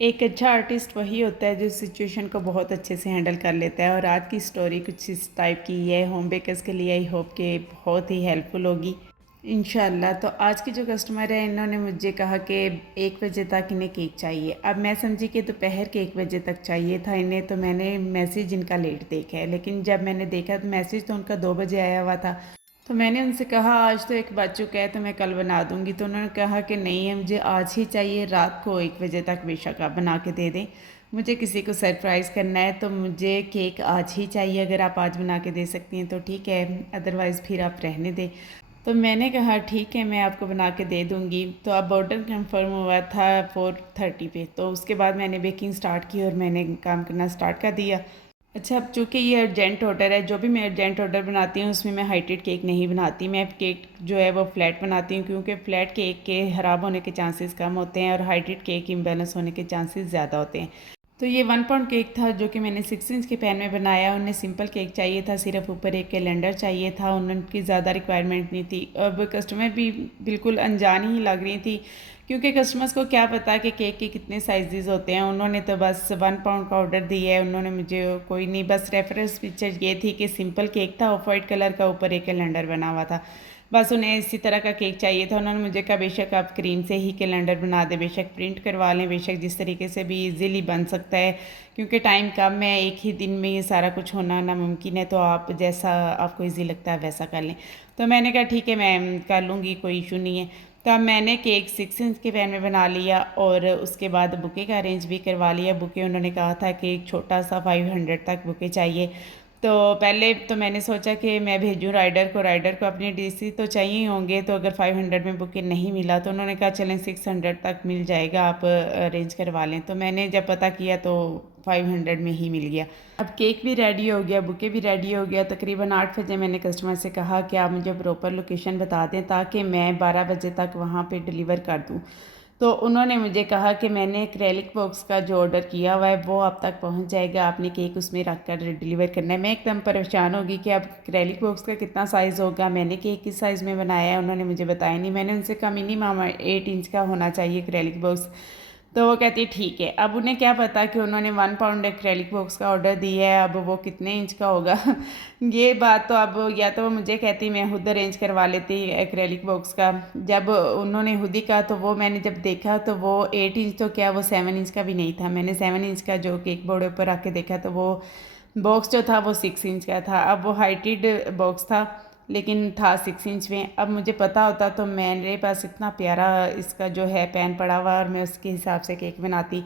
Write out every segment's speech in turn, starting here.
एक अच्छा आर्टिस्ट वही होता है जो सिचुएशन को बहुत अच्छे से हैंडल कर लेता है। और आज की स्टोरी कुछ इस टाइप की है, होम बेकर्स के लिए। आई होप कि बहुत ही हेल्पफुल होगी इंशाल्लाह। तो आज की जो कस्टमर है, इन्होंने मुझे कहा कि 1 बजे तक इन्हें केक चाहिए। अब मैं समझी कि दोपहर के 1 बजे तक चाहिए था इन्हें, तो मैंने मैसेज इनका लेट देखा है। लेकिन जब मैंने देखा तो मैसेज तो उनका 2 बजे आया हुआ था। तो मैंने उनसे कहा आज तो 1 बज चुका है, तो मैं कल बना दूंगी। तो उन्होंने कहा कि नहीं है, मुझे आज ही चाहिए, रात को 1 बजे तक बेशक आप बना के दे दें, मुझे किसी को सरप्राइज़ करना है, तो मुझे केक आज ही चाहिए। अगर आप आज बना के दे सकती हैं तो ठीक है, अदरवाइज़ फिर आप रहने दें। तो मैंने कहा ठीक है, मैं आपको बना के दे दूँगी। तो अब ऑर्डर कंफर्म हुआ था 4:30 पे। तो उसके बाद मैंने बेकिंग स्टार्ट की और मैंने काम करना स्टार्ट कर दिया। अच्छा, अब चूँकि ये अर्जेंट ऑर्डर है, जो भी मैं अर्जेंट ऑर्डर बनाती हूँ उसमें मैं हाइटेड केक नहीं बनाती। मैं केक जो है वो फ्लैट बनाती हूँ, क्योंकि फ्लैट केक के ख़राब होने के चांसेस कम होते हैं और हाइटेड केक इम्बैलेंस होने के चांसेस ज़्यादा होते हैं। तो ये 1 पाउंड केक था जो कि मैंने 6 इंच के पैन में बनाया। उन्हें सिंपल केक चाहिए था, सिर्फ ऊपर एक कैलेंडर चाहिए था, उनकी ज़्यादा रिक्वायरमेंट नहीं थी। अब कस्टमर भी बिल्कुल अनजान ही लग रही थी, क्योंकि कस्टमर्स को क्या पता कि केक के कितने साइजेस होते हैं। उन्होंने तो बस 1 पाउंड का ऑर्डर दिया है। उन्होंने मुझे कोई नहीं, बस रेफरेंस पिक्चर ये थी कि सिंपल केक था, ऑफ वाइट कलर का, ऊपर एक कैलेंडर बना हुआ था। बस उन्हें इसी तरह का केक चाहिए था। उन्होंने मुझे कहा बेशक आप क्रीम से ही कैलेंडर बना दें, बेशक प्रिंट करवा लें, बेशक जिस तरीके से भी इजीली बन सकता है, क्योंकि टाइम कम है, एक ही दिन में ये सारा कुछ होना नामुमकिन है। तो आप जैसा आपको ईजी लगता है वैसा कर लें। तो मैंने कहा ठीक है, मैं कर लूँगी, कोई इशू नहीं है। तो अब मैंने केक 6 इंच के पैन में बना लिया और उसके बाद बुके का अरेंज भी करवा लिया। बुके उन्होंने कहा था कि एक छोटा सा 500 तक बुके चाहिए। तो पहले तो मैंने सोचा कि मैं भेजूँ राइडर को, अपने डीसी तो चाहिए ही होंगे। तो अगर 500 में बुके नहीं मिला तो उन्होंने कहा चलें 600 तक मिल जाएगा, आप अरेंज करवा लें। तो मैंने जब पता किया तो 500 में ही मिल गया। अब केक भी रेडी हो गया, बुके भी रेडी हो गया। तकरीबन 8 बजे मैंने कस्टमर से कहा कि आप मुझे प्रॉपर लोकेशन बता दें ताकि मैं 12 बजे तक वहाँ पे डिलीवर कर दूँ। तो उन्होंने मुझे कहा कि मैंने एक्रेलिक बॉक्स का जो ऑर्डर किया हुआ है वो आप तक पहुंच जाएगा, आपने केक उसमें रख कर डिलीवर करना है। मैं एकदम परेशान होगी कि अब एक्रेलिक बॉक्स का कितना साइज़ होगा, मैंने केक किस साइज़ में बनाया है, उन्होंने मुझे बताया नहीं। मैंने उनसे कहा मिनिमम 8 इंच का होना चाहिए एक्रेलिक बॉक्स। तो वो कहती है ठीक है। अब उन्हें क्या पता कि उन्होंने 1 पाउंड एक्रेलिक बॉक्स का ऑर्डर दिया है, अब वो कितने इंच का होगा ये बात तो अब या तो वो मुझे कहती मैं खुद अरेंज करवा लेती एक्रेलिक बॉक्स का। जब उन्होंने खुद ही कहा तो वो मैंने जब देखा तो वो 8 इंच तो क्या, वो 7 इंच का भी नहीं था। मैंने 7 इंच का जो केक बोर्ड ऊपर रख के देखा तो वो बॉक्स जो था वो 6 इंच का था। अब वो हाइटेड बॉक्स था लेकिन था 6 इंच में। अब मुझे पता होता तो मेरे पास इतना प्यारा इसका जो है पैन पड़ा हुआ और मैं उसके हिसाब से केक बनाती।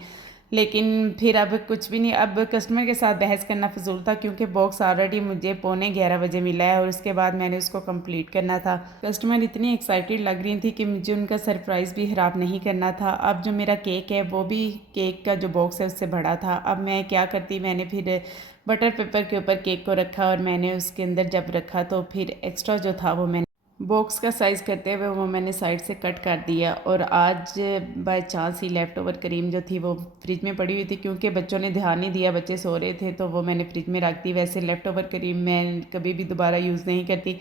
लेकिन फिर अब कुछ भी नहीं, अब कस्टमर के साथ बहस करना फजूल था, क्योंकि बॉक्स ऑलरेडी मुझे 11:45 मिला है और उसके बाद मैंने उसको कंप्लीट करना था। कस्टमर इतनी एक्साइटेड लग रही थी कि मुझे उनका सरप्राइज़ भी ख़राब नहीं करना था। अब जो मेरा केक है वो भी केक का जो बॉक्स है उससे बड़ा था। अब मैं क्या करती, मैंने फिर बटर पेपर के ऊपर केक को रखा और मैंने उसके अंदर जब रखा तो फिर एक्स्ट्रा जो था वो मैंने बॉक्स का साइज़ करते हुए वो मैंने साइड से कट कर दिया। और आज by chance he left over cream जो थी वो फ्रिज में पड़ी हुई थी, क्योंकि बच्चों ने ध्यान नहीं दिया, बच्चे सो रहे थे, तो वो मैंने फ्रिज में रख दी। वैसे लेफ़्ट ओवर क्रीम मैं कभी भी दोबारा यूज़ नहीं करती,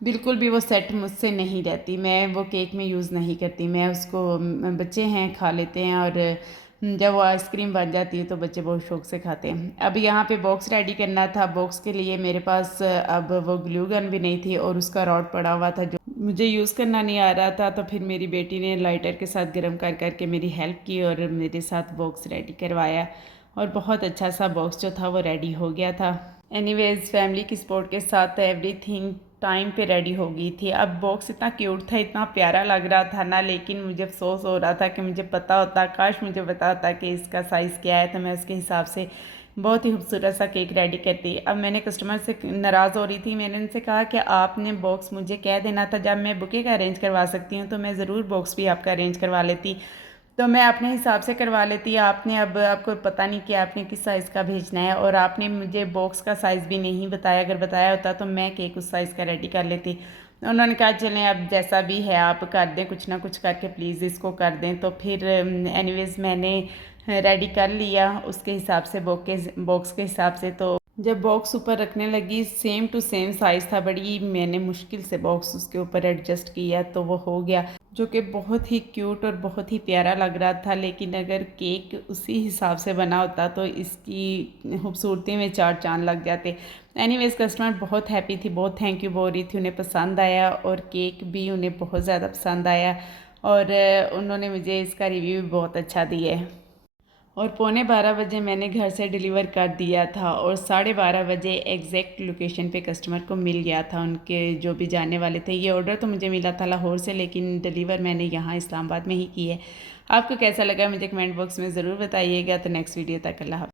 बिल्कुल भी वो सेट मुझसे नहीं रहती, मैं वो केक में यूज़ नहीं करती। मैं उसको बच्चे हैं खा लेते हैं, और जब वो आइसक्रीम बन जाती है तो बच्चे बहुत शौक से खाते हैं। अब यहाँ पे बॉक्स रेडी करना था। बॉक्स के लिए मेरे पास अब वो ग्लू गन भी नहीं थी और उसका रॉड पड़ा हुआ था जो मुझे यूज़ करना नहीं आ रहा था। तो फिर मेरी बेटी ने लाइटर के साथ गर्म कर करके मेरी हेल्प की और मेरे साथ बॉक्स रेडी करवाया, और बहुत अच्छा सा बॉक्स जो था वो रेडी हो गया था। एनीवेज फैमिली की सपोर्ट के साथ एवरीथिंग टाइम पे रेडी हो गई थी। अब बॉक्स इतना क्यूट था, इतना प्यारा लग रहा था ना, लेकिन मुझे अफसोस हो रहा था कि मुझे पता होता, काश मुझे पता होता कि इसका साइज़ क्या है, तो मैं उसके हिसाब से बहुत ही खूबसूरत सा केक रेडी करती। अब मैंने कस्टमर से नाराज़ हो रही थी, मैंने उनसे कहा कि आपने बॉक्स मुझे कह देना था, जब मैं बुके का अरेंज करवा सकती हूँ तो मैं ज़रूर बॉक्स भी आपका अरेंज करवा लेती, तो मैं अपने हिसाब से करवा लेती। आपने अब आपको पता नहीं कि आपने किस साइज़ का भेजना है, और आपने मुझे बॉक्स का साइज़ भी नहीं बताया, अगर बताया होता तो मैं केक उस साइज़ का रेडी कर लेती। उन्होंने कहा चलें अब जैसा भी है आप कर दें, कुछ ना कुछ करके प्लीज़ इसको कर दें। तो फिर एनीवेज़ मैंने रेडी कर लिया उसके हिसाब से, बॉक्स के हिसाब से। तो जब बॉक्स ऊपर रखने लगी सेम टू सेम साइज़ था, बड़ी मैंने मुश्किल से बॉक्स उसके ऊपर एडजस्ट किया तो वो हो गया, जो कि बहुत ही क्यूट और बहुत ही प्यारा लग रहा था। लेकिन अगर केक उसी हिसाब से बना होता तो इसकी खूबसूरती में चार चांद लग जाते। एनीवेज़ कस्टमर बहुत हैप्पी थी, बहुत थैंक यू बोल रही थी, उन्हें पसंद आया और केक भी उन्हें बहुत ज़्यादा पसंद आया और उन्होंने मुझे इसका रिव्यू भी बहुत अच्छा दिया है। और पौने 12 बजे मैंने घर से डिलीवर कर दिया था और 12:30 बजे एग्जैक्ट लोकेशन पे कस्टमर को मिल गया था, उनके जो भी जाने वाले थे। ये ऑर्डर तो मुझे मिला था लाहौर से, लेकिन डिलीवर मैंने यहाँ इस्लामाबाद में ही की है। आपको कैसा लगा मुझे कमेंट बॉक्स में ज़रूर बताइएगा। तो नेक्स्ट वीडियो तक अल्लाह हाफ़िज़।